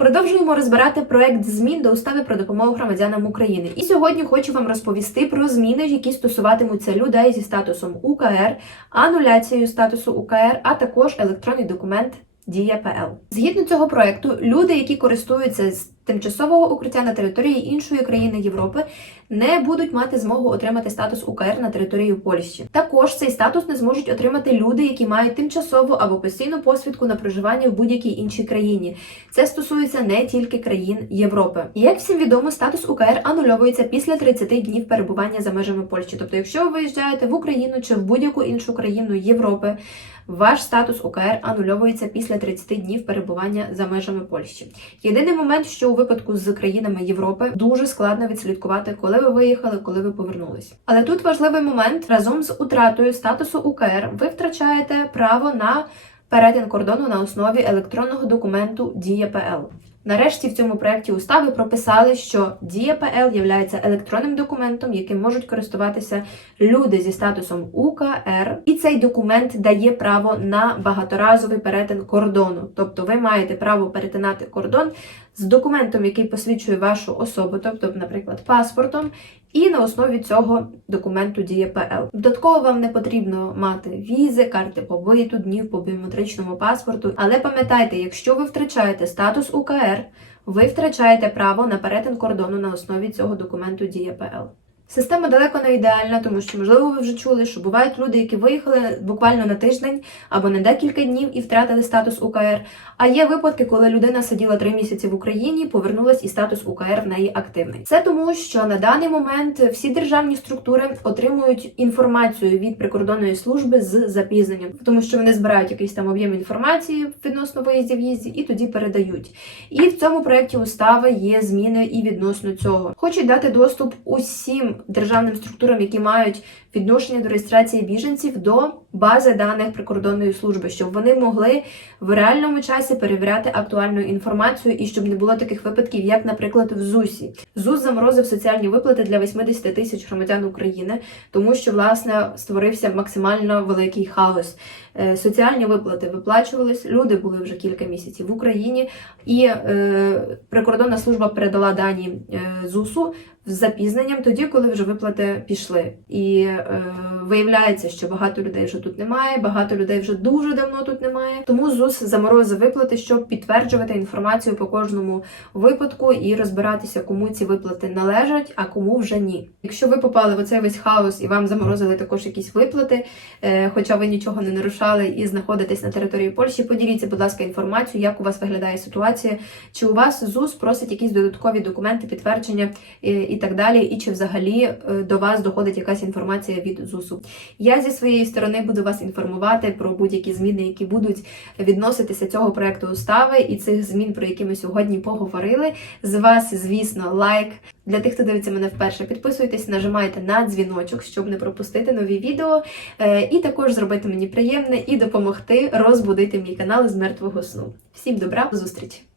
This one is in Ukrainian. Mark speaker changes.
Speaker 1: Продовжуємо розбирати проект змін до устави про допомогу громадянам України. І сьогодні хочу вам розповісти про зміни, які стосуватимуться людей зі статусом УКР, ануляцією статусу УКР, а також електронний документ Дія ПЛ. Згідно цього проекту, люди, які користуються тимчасового укриття на території іншої країни Європи, не будуть мати змогу отримати статус УКР на території Польщі. Також цей статус не зможуть отримати люди, які мають тимчасову або постійну посвідку на проживання в будь-якій іншій країні. Це стосується не тільки країн Європи. Як всім відомо, статус УКР анульовується після 30 днів перебування за межами Польщі. Тобто, якщо ви виїжджаєте в Україну чи в будь-яку іншу країну Європи, ваш статус УКР анульовується після 30 днів перебування за межами Польщі. Єдиний момент, що у випадку з країнами Європи дуже складно відслідкувати, коли ви виїхали, коли ви повернулись. Але тут важливий момент разом з утратою статусу УКР ви втрачаєте право на перетин кордону на основі електронного документу Дія ПЛ. Нарешті в цьому проєкті устави прописали, що Дія ПЛ є електронним документом, яким можуть користуватися люди зі статусом УКР, і цей документ дає право на багаторазовий перетин кордону. Тобто ви маєте право перетинати кордон з документом, який посвідчує вашу особу, тобто, наприклад, паспортом, і на основі цього документу діє ПЛ. Додатково вам не потрібно мати візи, карти побиту, днів по біометричному паспорту. Але пам'ятайте, якщо ви втрачаєте статус УКР, ви втрачаєте право на перетин кордону на основі цього документу діє ПЛ. Система далеко не ідеальна, тому що, можливо, ви вже чули, що бувають люди, які виїхали буквально на тиждень або на декілька днів і втратили статус УКР. А є випадки, коли людина сиділа три місяці в Україні, повернулась і статус УКР в неї активний. Це тому, що на даний момент всі державні структури отримують інформацію від прикордонної служби з запізненням, тому що вони збирають якийсь там об'єм інформації відносно виїздів їзді і тоді передають. І в цьому проєкті устави є зміни і відносно цього. Хочуть дати доступ усім державним структурам, які мають відношення до реєстрації біженців до бази даних прикордонної служби, щоб вони могли в реальному часі перевіряти актуальну інформацію і щоб не було таких випадків, як, наприклад, в ЗУСі. ЗУС заморозив соціальні виплати для 80 тисяч громадян України, тому що власне створився максимально великий хаос. Е, соціальні виплати виплачувались, люди були вже кілька місяців в Україні, і е, прикордонна служба передала дані е, ЗУСу з запізненням тоді, коли вже виплати пішли. І е, виявляється, що багато людей вже тут немає, багато людей вже дуже давно тут немає. Тому ЗУС заморозив виплати, щоб підтверджувати інформацію по кожному випадку і розбиратися, кому ці виплати належать, а кому вже ні. Якщо ви попали в оцей весь хаос і вам заморозили також якісь виплати, е, хоча ви нічого не нарушали і знаходитесь на території Польщі, поділіться, будь ласка, інформацію, як у вас виглядає ситуація, чи у вас ЗУС просить якісь додаткові документи, підтвердження е, і так далі, і чи взагалі е, до вас доходить якась інформація від ЗУСу. Я зі своєї сторони буду вас інформувати про будь-які зміни, які будуть відноситися цього проекту устави і цих змін, про які ми сьогодні поговорили. З вас, звісно, лайк. Для тих, хто дивиться мене вперше, підписуйтесь, нажимайте на дзвіночок, щоб не пропустити нові відео. Е, і також зробити мені приємне і допомогти розбудити мій канал з мертвого сну. Всім добра, до зустрічі!